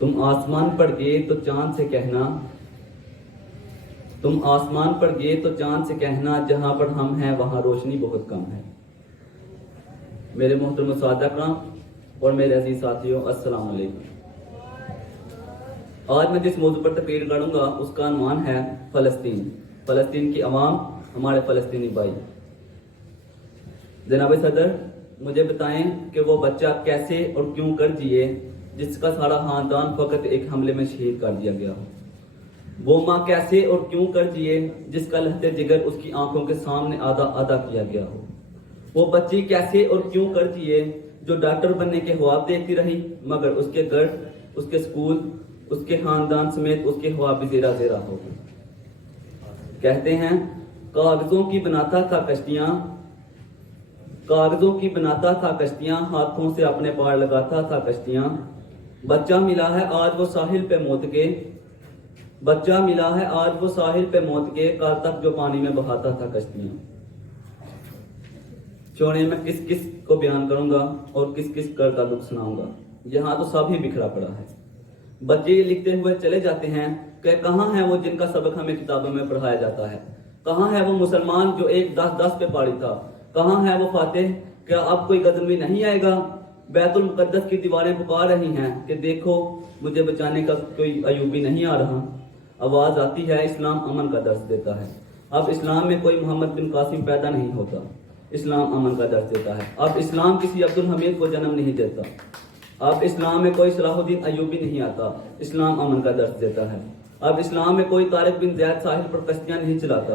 तुम आसमान पर गए तो चांद से कहना, तुम आसमान पर गए तो चांद से कहना, जहां पर हम हैं वहां रोशनी बहुत कम है। मेरे मोहतरम सादक़ान और मेरे अजीज साथियों, अस्सलाम वालेकुम। आज मैं जिस मौजू पर तकरीर करूंगा उसका अनवान है फ़लस्तीन, फ़लस्तीन की अवाम, हमारे फ़लस्तीनी भाई। जनाब सदर, मुझे बताएं कि वो बच्चा कैसे और क्यों कर जिए जिसका सारा खानदान फकत एक हमले में शहीद कर दिया गया हो। वो माँ कैसे और क्यों कर जिए जिसका लहते जिगर उसकी आंखों के सामने आधा आधा किया गया हो। वो बच्ची कैसे और क्यों कर जिए जो डॉक्टर बनने के ख्वाब देखती रही मगर उसके घर, उसके स्कूल, उसके खानदान समेत उसके ख्वाब भी ज़ेरा ज़ेरा हो गए। कहते हैं कागजों की बनाता था कश्तियां, कागजों की बनाता था कश्तियां, हाथों से अपने पार लगाता था कश्तियां। बच्चा मिला है आज वो साहिल पे मौत के, बच्चा मिला है आज वो साहिल पे मौत के, कल तक जो पानी में बहाता था कश्तियां। छोड़े मैं किस किस को बयान करूंगा और किस किस कर का दुख सुनाऊंगा। यहाँ तो सब ही बिखरा पड़ा है। बच्चे ये लिखते हुए चले जाते हैं कि कहाँ है वो जिनका सबक हमें किताबों में पढ़ाया जाता है, कहाँ है वो मुसलमान जो एक 10-10 पे पारी था, कहाँ है वो फातेह, क्या अब कोई गजनवी नहीं आएगा। बैतुल मुकद्दस की दीवारें पुकार रही हैं कि देखो मुझे बचाने का कोई अयूबी नहीं आ रहा। आवाज आती है इस्लाम अमन का दर्स देता है। अब इस्लाम में कोई मोहम्मद बिन कासिम पैदा नहीं होता, इस्लाम अमन का दर्स देता है। अब इस्लाम किसी अब्दुल हमीद को जन्म नहीं देता। अब इस्लाम में कोई सलाहुद्दीन अयूबी नहीं आता, इस्लाम अमन का दर्स देता है। अब इस्लाम में कोई तारिक बिन ज़ैद साहिल पर कश्तियां नहीं चलाता।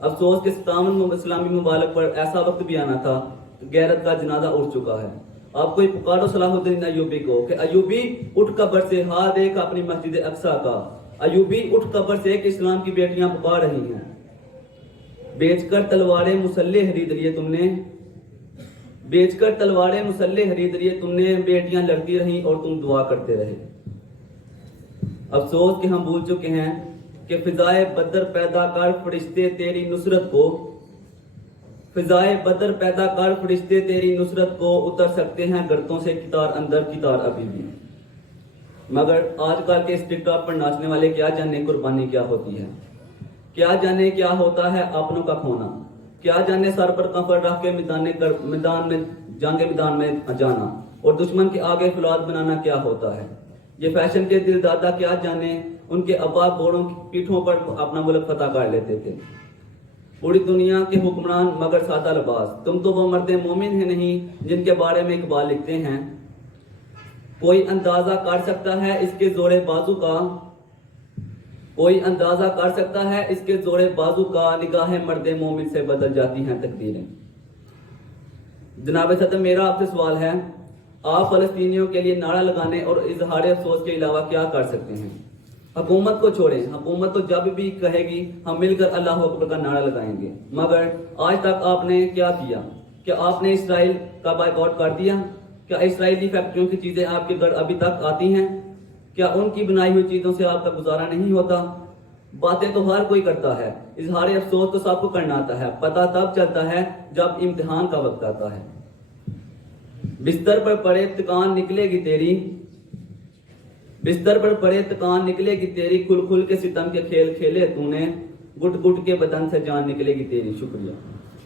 अफसोस के 57 इस्लामी मुबारक पर ऐसा वक्त भी आना था गैरत का जनाजा उठ चुका है। अब कोई पुकारो सलाहुद्दीन अयूबी को कि अयूबी उठ कब्र से, हाथ देख अपनी मस्जिद अक्सा का, अयूबी उठ कब्र से कि इस्लाम की बेटियां पुकार रही हैं। बेचकर तलवारें मुसल्ले खरीद लिए तुमने, बेचकर तलवारें मुसल्ले खरीद लिए तुमने, बेटियां लड़ती रहीं और तुम दुआ करते रहे। अफसोस कि हम भूल चुके हैं कि फिजाए बदर पैदा कर फरिश्ते तेरी नुसरत को, फिजाए बदर पैदा कर फरिश्ते तेरी नुसरत को, उतर सकते हैं गर्तों से कितार अंदर कितार अभी भी। मगर आजकल के इस टिकटॉक पर नाचने वाले क्या जाने कुर्बानी क्या होती है, क्या जाने क्या होता है अपनों का खोना, क्या जाने सर पर कफर रख के मैदान में जंगे मैदान में जाना और दुश्मन के आगे फौलाद बनाना क्या होता है। ये फैशन के दिल दादा क्या जाने उनके अब्बा घोड़ों की पीठों पर अपना मुल्क फतह कर लेते थे। पूरी दुनिया के हुक्मरान मगर सादा लिबास, तुम तो वो मर्द मोमिन है नहीं जिनके बारे में इकबाल लिखते हैं। कोई अंदाजा कर सकता है इसके जोड़े बाजू का, कोई अंदाजा कर सकता है इसके जोड़े बाजू का, निगाहें मर्द मोमिन से बदल जाती हैं तकदीरें। जनाब सदर, मेरा आपसे सवाल है, आप फलस्तीनियों के लिए नारा लगाने और इजहार अफसोस के अलावा क्या कर सकते हैं। हुकूमत को छोड़ें, हुकूमत तो जब भी कहेगी हम मिलकर अल्लाह अकबर का नारा लगाएंगे, मगर आज तक आपने क्या किया। क्या आपने इसराइल का बायकॉट कर दिया? क्या इसराइली फैक्ट्रियों की चीजें आपके घर अभी तक आती हैं? क्या उनकी बनाई हुई चीजों से आपका गुजारा नहीं होता? बातें तो हर कोई करता है, इजहार अफसोस तो सबको करना आता है, पता तब चलता है जब इम्तिहान का वक्त आता है। बिस्तर पर पड़े तकान निकलेगी तेरी, बिस्तर पर पड़े तकान निकलेगी तेरी, खुल खुल के सितम के खेल खेले तूने, गुट गुट के बदन से जान निकलेगी तेरी। शुक्रिया।